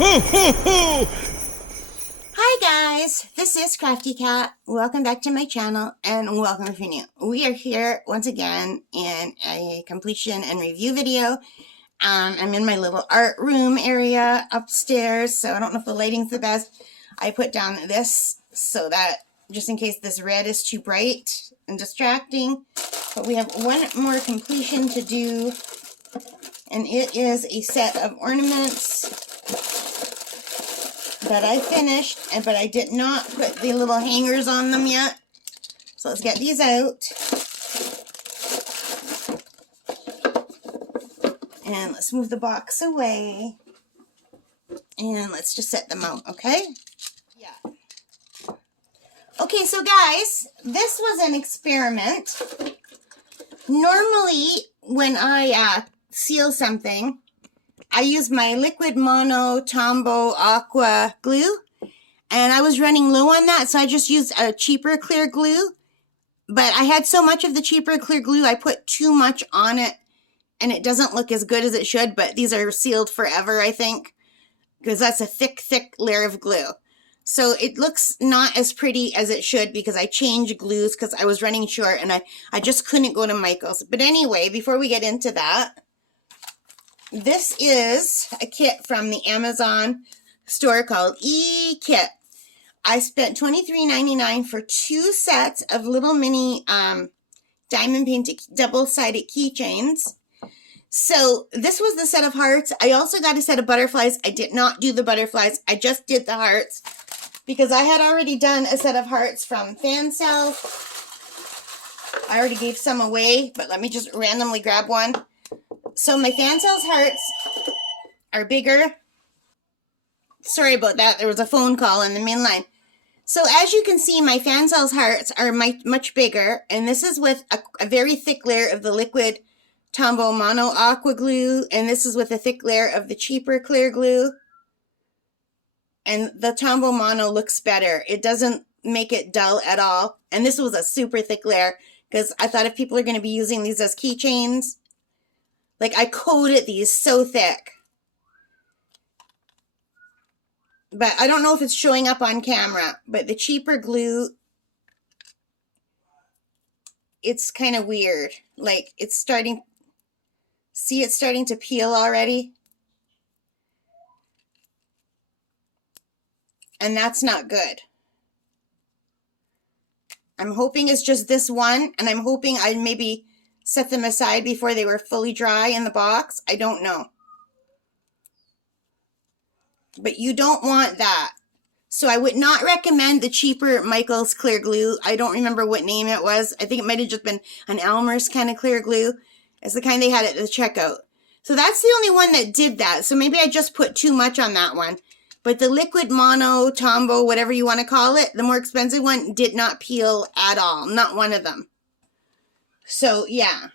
Ho, ho, ho! Hi guys, this is Crafty Cat. Welcome back to my channel and welcome if you're new. We are here once again in a completion and review video. I'm in my little art room area upstairs, so I don't know if the lighting's the best. I put down this so that just in case this red is too bright and distracting. But we have one more completion to do, and it is a set of ornaments that I finished, but I did not put the little hangers on them yet. So let's get these out. And let's move the box away. And let's just set them out, okay? Yeah. Okay, so guys, this was an experiment. Normally, when I seal something, I use my liquid mono Tombow aqua glue, and I was running low on that, so I just used a cheaper clear glue. But I had so much of the cheaper clear glue, I put too much on it, and it doesn't look as good as it should, but these are sealed forever, I think, because that's a thick, thick layer of glue. So it looks not as pretty as it should because I changed glues because I was running short, and I just couldn't go to Michael's. But anyway, before we get into that, this is a kit from the Amazon store called E-Kit. I spent $23.99 for 2 sets of little mini diamond painted double-sided keychains. So this was the set of hearts. I also got a set of butterflies. I did not do the butterflies. I just did the hearts because I had already done a set of hearts from fan sale. I already gave some away, but let me just randomly grab one. So my fan sales hearts are bigger. Sorry about that. There was a phone call in the main line. So as you can see, my fan sales hearts are much bigger. And this is with a very thick layer of the liquid Tombow mono aqua glue. And this is with a thick layer of the cheaper clear glue. And the Tombow mono looks better. It doesn't make it dull at all. And this was a super thick layer because I thought if people are going to be using these as keychains, like I coated these so thick. But I don't know if it's showing up on camera. But the cheaper glue, it's kind of weird. Like it's starting, see it's starting to peel already? And that's not good. I'm hoping it's just this one. And I'm hoping I maybe set them aside before they were fully dry in the box. I don't know. But you don't want that. So I would not recommend the cheaper Michael's clear glue. I don't remember what name it was. I think it might have just been an Elmer's kind of clear glue. It's the kind they had at the checkout. So that's the only one that did that. So maybe I just put too much on that one. But the liquid mono, Tombow, whatever you want to call it, the more expensive one did not peel at all. Not one of them. So yeah.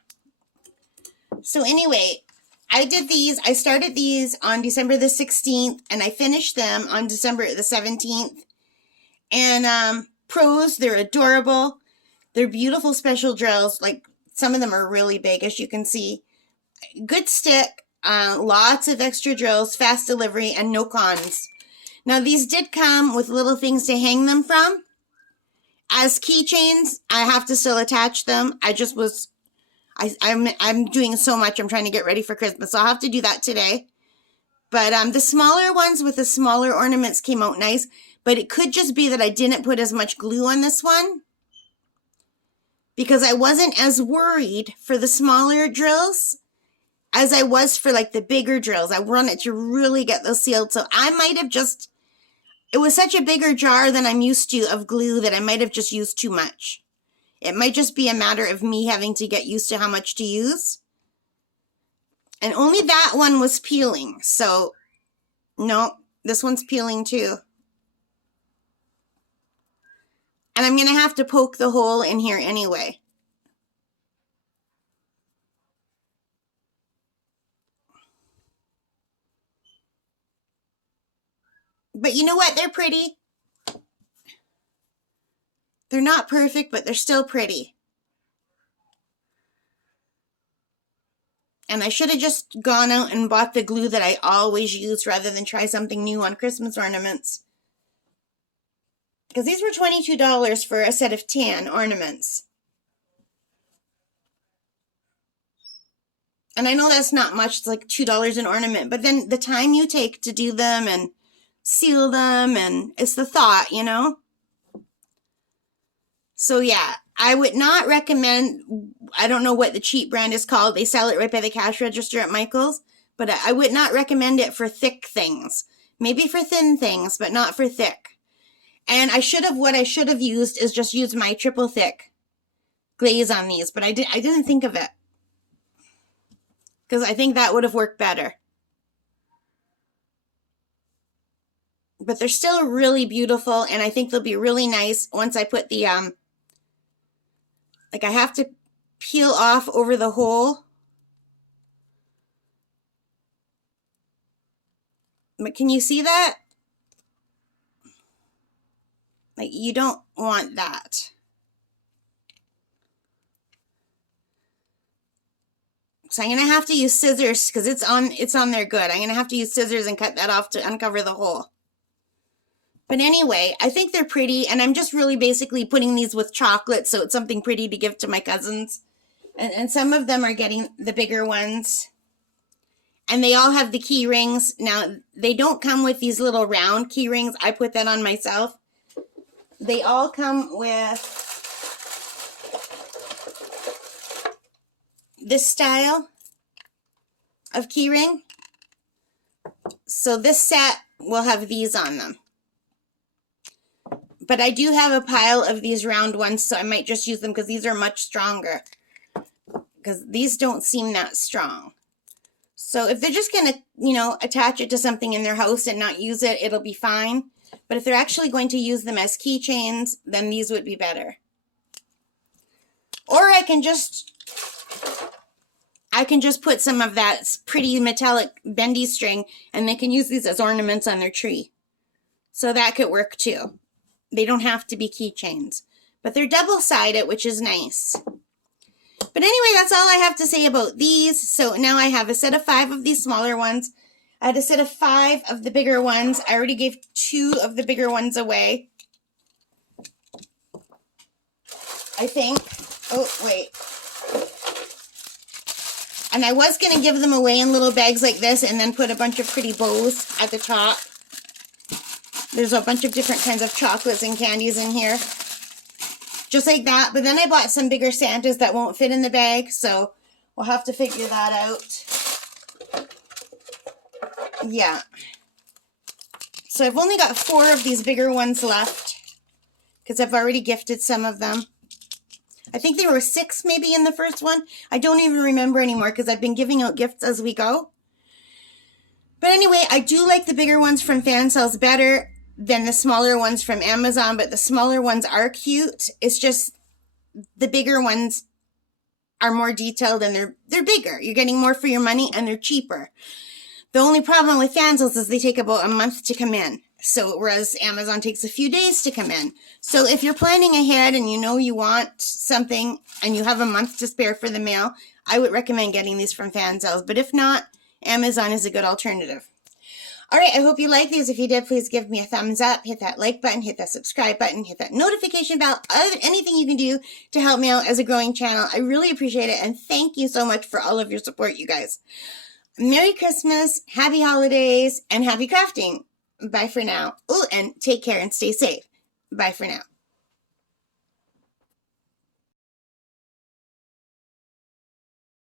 So anyway, I did these. I started these on December the 16th, and I finished them on December the 17th. And pros, they're adorable. They're beautiful special drills. Like, some of them are really big, as you can see. Good stick, lots of extra drills, fast delivery, and no cons. Now, these did come with little things to hang them from. As keychains, I have to still attach them. I'm doing so much. I'm trying to get ready for Christmas, so I'll have to do that today. But the smaller ones with the smaller ornaments came out nice. But it could just be that I didn't put as much glue on this one, because I wasn't as worried for the smaller drills as I was for like the bigger drills. I wanted to really get those sealed. So I might have just, it was such a bigger jar than I'm used to of glue that I might have just used too much. It might just be a matter of me having to get used to how much to use. And only that one was peeling. So, no, this one's peeling too. And I'm going to have to poke the hole in here anyway. But you know what? They're pretty. They're not perfect, but they're still pretty. And I should have just gone out and bought the glue that I always use rather than try something new on Christmas ornaments. Because these were $22 for a set of 10 ornaments. And I know that's not much, it's like $2 an ornament, but then the time you take to do them and seal them, and it's the thought, you know? So yeah, I would not recommend, I don't know what the cheap brand is called. They sell it right by the cash register at Michael's, but I would not recommend it for thick things. Maybe for thin things, but not for thick. And what I should have used is just use my triple thick glaze on these, but I didn't think of it. Because I think that would have worked better. But they're still really beautiful, and I think they'll be really nice once I put the, like I have to peel off over the hole. But can you see that? Like, you don't want that. So I'm going to have to use scissors because it's on there good. I'm going to have to use scissors and cut that off to uncover the hole. But anyway, I think they're pretty, and I'm just really basically putting these with chocolate so it's something pretty to give to my cousins. And some of them are getting the bigger ones. And they all have the key rings. Now, they don't come with these little round key rings. I put that on myself. They all come with this style of key ring. So this set will have these on them. But I do have a pile of these round ones, so I might just use them because these are much stronger. Because these don't seem that strong. So if they're just going to, you know, attach it to something in their house and not use it, it'll be fine. But if they're actually going to use them as keychains, then these would be better. Or I can just put some of that pretty metallic bendy string and they can use these as ornaments on their tree. So that could work too. They don't have to be keychains. But they're double-sided, which is nice. But anyway, that's all I have to say about these. So now I have a set of 5 of these smaller ones. I had a set of 5 of the bigger ones. I already gave 2 of the bigger ones away. I think. Oh, wait. And I was going to give them away in little bags like this and then put a bunch of pretty bows at the top. There's a bunch of different kinds of chocolates and candies in here. Just like that. But then I bought some bigger Santas that won't fit in the bag. So we'll have to figure that out. Yeah. So I've only got 4 of these bigger ones left. Because I've already gifted some of them. I think there were 6 maybe in the first one. I don't even remember anymore because I've been giving out gifts as we go. But anyway, I do like the bigger ones from fan sales better than the smaller ones from Amazon, but the smaller ones are cute. It's just the bigger ones are more detailed and they're bigger. You're getting more for your money and they're cheaper. The only problem with fan sales is they take about a month to come in. So whereas Amazon takes a few days to come in. So if you're planning ahead and you know you want something and you have a month to spare for the mail, I would recommend getting these from fan sales. But if not, Amazon is a good alternative. All right, I hope you like these. If you did, please give me a thumbs up, hit that like button, hit that subscribe button, hit that notification bell, anything you can do to help me out as a growing channel. I really appreciate it, and thank you so much for all of your support, you guys. Merry Christmas, happy holidays, and happy crafting. Bye for now. Oh, and take care and stay safe. Bye for now.